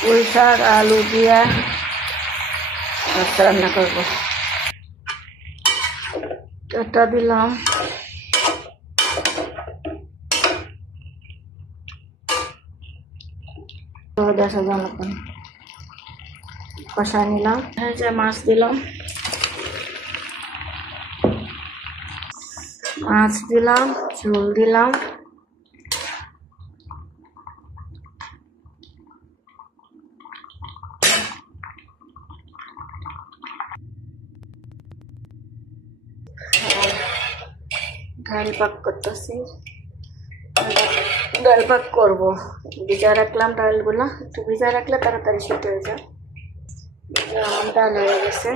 পুঁই শাক আলু দিয়ে রান্না করবো। এটা দিলাম, কষা নিলাম, এই যে মাছ দিলাম, ঝোল দিলাম, ডাল পাক করতেছি, ডাল পাক করবো। ভিজা রাখলাম ডালগুলা, একটু ভিজা রাখলে তাড়াতাড়ি সেদ্ধ হয়ে যায়। আমার ডাল হয়ে গেছে।